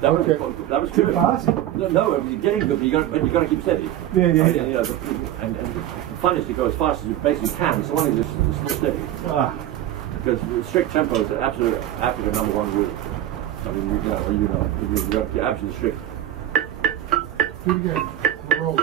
That was Okay. too Too fast? No, I mean, you're getting good, but you got to keep steady. Yeah. You know, and the fun is to go as fast as you basically can. So long as it's steady. Because strict tempo is the absolute number one rule. I mean, you're absolutely strict. Do it again. Roll.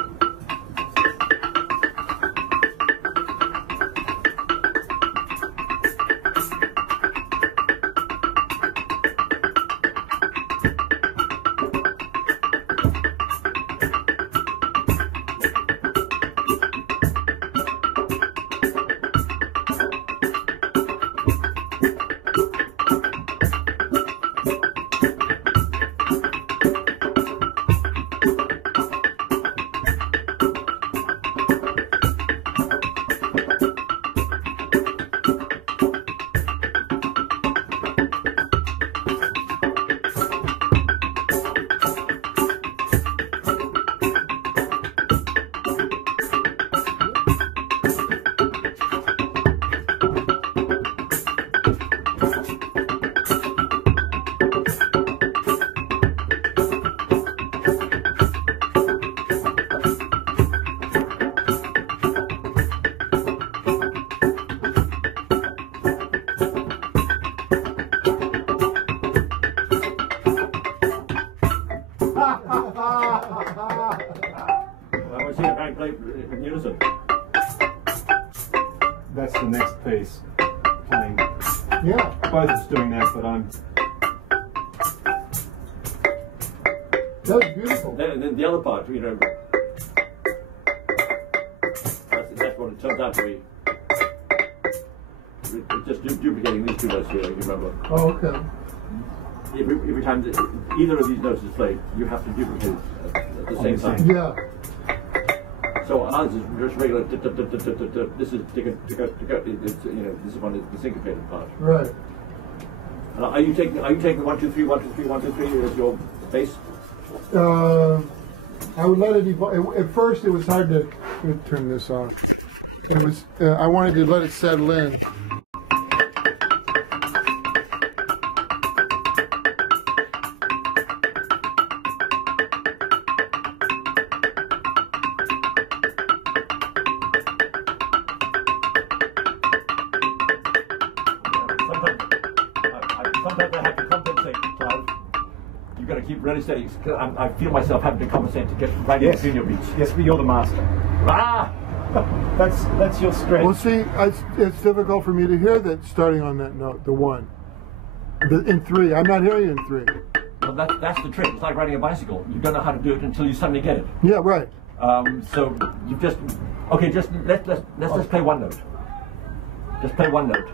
That's the next piece. Playing. Yeah. Both of us doing that, but I'm. That's beautiful. Then the other part, you know, that's what it turns out to be. It's just duplicating these two notes here, you remember. Oh, okay. Every time either of these notes is played, you have to duplicate it at the same time. Yeah. So ours is just regular. This is it's, you know, this is one is the syncopated part. Right. And are you taking 1 2 3 1 2 3 1 2 3 as your bass? I would let it evolve. At first, it was hard to turn this on. It was. I wanted to let it settle in. Sometimes I have to compensate, Clive. You've got to keep really steady. I feel myself having to compensate to get right in between your beats. Yes, but you're the master. Ah! That's your strength. Well, see, it's difficult for me to hear that starting on that note, the 1. In 3, I'm not hearing it in 3. Well, that's the trick. It's like riding a bicycle. You don't know how to do it until you suddenly get it. Yeah, right. So you just let's just play one note. Just play one note.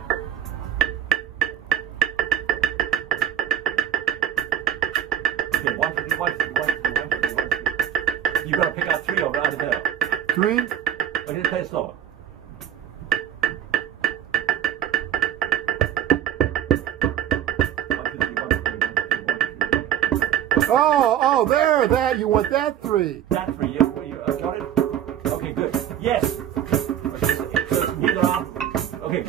Okay, 1 2 3 1 2 3 1 2 3 1 2 3 1 2 3. You've got to pick out 3 over out of there. 3. Okay, play it slower. Oh, there, that, you want that 3. That 3, you got it? Okay, good. Yes. Okay, so neither arm. Okay.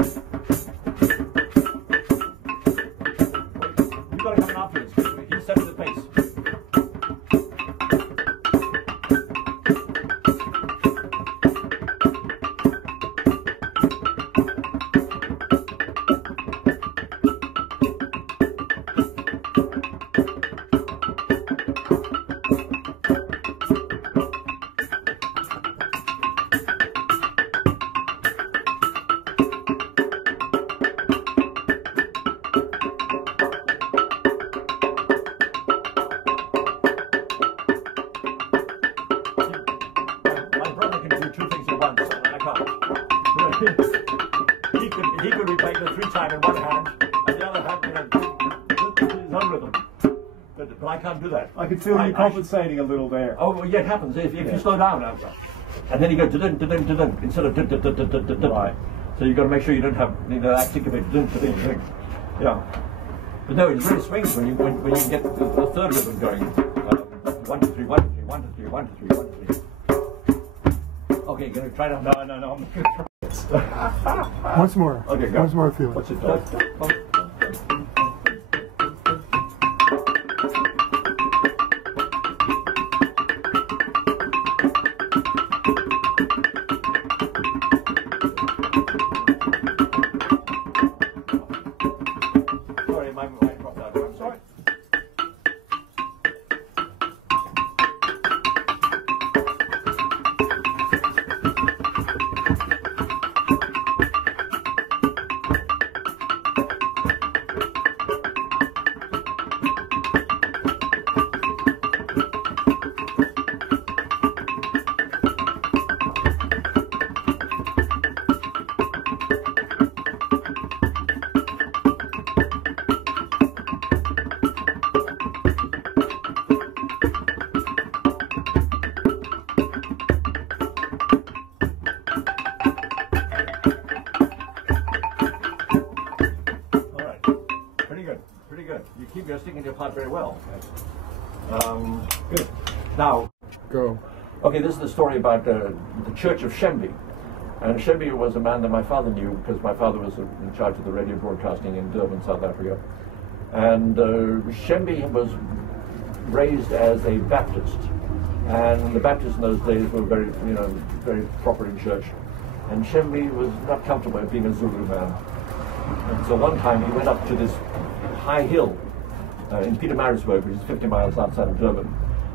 You've got to come in afterwards. He's set to the pace. He could be playing the 3-time in one hand, and the other hand, you know, his own rhythm. But I can't do that. I could feel you compensating a little there. Oh, well, yeah, it happens if you slow down. And then you go dun dun dun dun instead of dun dun dun dun dun dun. Right. So you've got to make sure you don't have that syncopated dun dun dun dun. Yeah. But no, it really swings when you can get the third rhythm going. 1 2 3 1 2 3 1 2 3 1 2 3 1 2 3. Okay, gonna try it out. No, I'm gonna try it. Once more. Okay, go. Once more feeling. What's it done? I'm sorry. You're sticking to your part very well. Good. Now, Go. okay, this is the story about the Church of Shembe. And Shembe was a man that my father knew because my father was in charge of the radio broadcasting in Durban, South Africa. And Shembe was raised as a Baptist. And the Baptists in those days were very, very proper in church. And Shembe was not comfortable being a Zulu man. And so one time he went up to this high hill in Pietermaritzburg, which is 50 miles outside of Durban.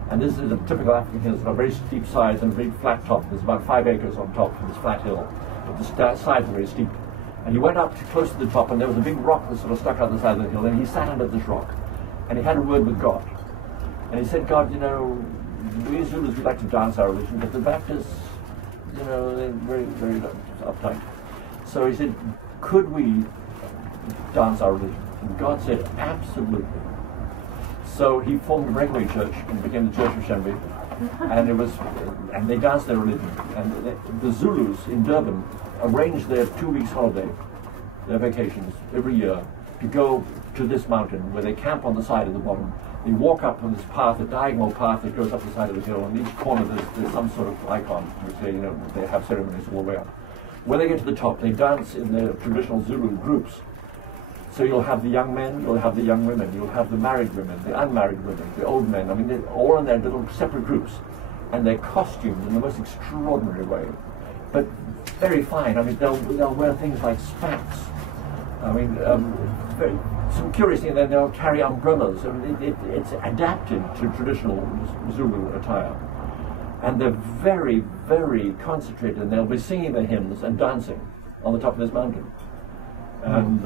And this is a typical African hill. It's got a very steep sides and a big flat top. There's about 5 acres on top of this flat hill. But the sides are very steep. And he went up close to the top, and there was a big rock that sort of stuck out the side of the hill, and he sat under this rock. And he had a word with God. And he said, God, we Zulus, we like to dance our religion, but the Baptists, they're very, very uptight. So he said, could we dance our religion? And God said, absolutely. So he formed a breakaway church and became the Church of Shembe, and they danced their religion. And the Zulus in Durban arranged their 2 weeks holiday, their vacations every year, to go to this mountain where they camp on the side of the bottom. They walk up on this path, a diagonal path that goes up the side of the hill. On each corner there's some sort of icon, which they have ceremonies all the way up. When they get to the top, they dance in their traditional Zulu groups. So you'll have the young men, you'll have the young women, you'll have the married women, the unmarried women, the old men. I mean, they're all in their little separate groups. And they're costumed in the most extraordinary way. But very fine. I mean, they'll wear things like spats. I mean, some curious thing, they'll carry umbrellas. I mean, it's adapted to traditional Zulu attire. And they're very, very concentrated, and they'll be singing their hymns and dancing on the top of this mountain. And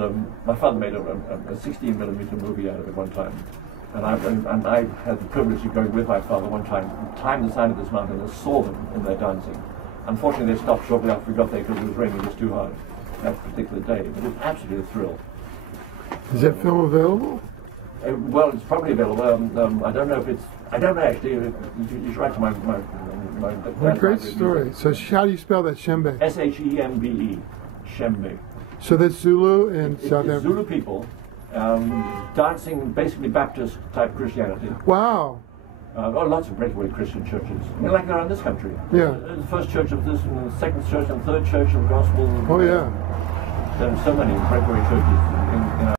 my father made a 16mm movie out of it one time. And I had the privilege of going with my father one time, climbed the side of this mountain and saw them in their dancing. Unfortunately, they stopped shortly after we got there because it was raining just too hard that particular day. But it was absolutely a thrill. Is that film available? Well, it's probably available. I don't know if it's. I don't know actually. You should write to my Great story. So how do you spell that, Shembe? S-H-E-M-B-E, Shembe. So that's Zulu in South Africa. Zulu people dancing basically Baptist type Christianity. Wow. Lots of breakaway Christian churches. I mean, like around this country. Yeah. The first church of this, and the second church, and third church of gospel. Oh yeah. There are so many breakaway churches in our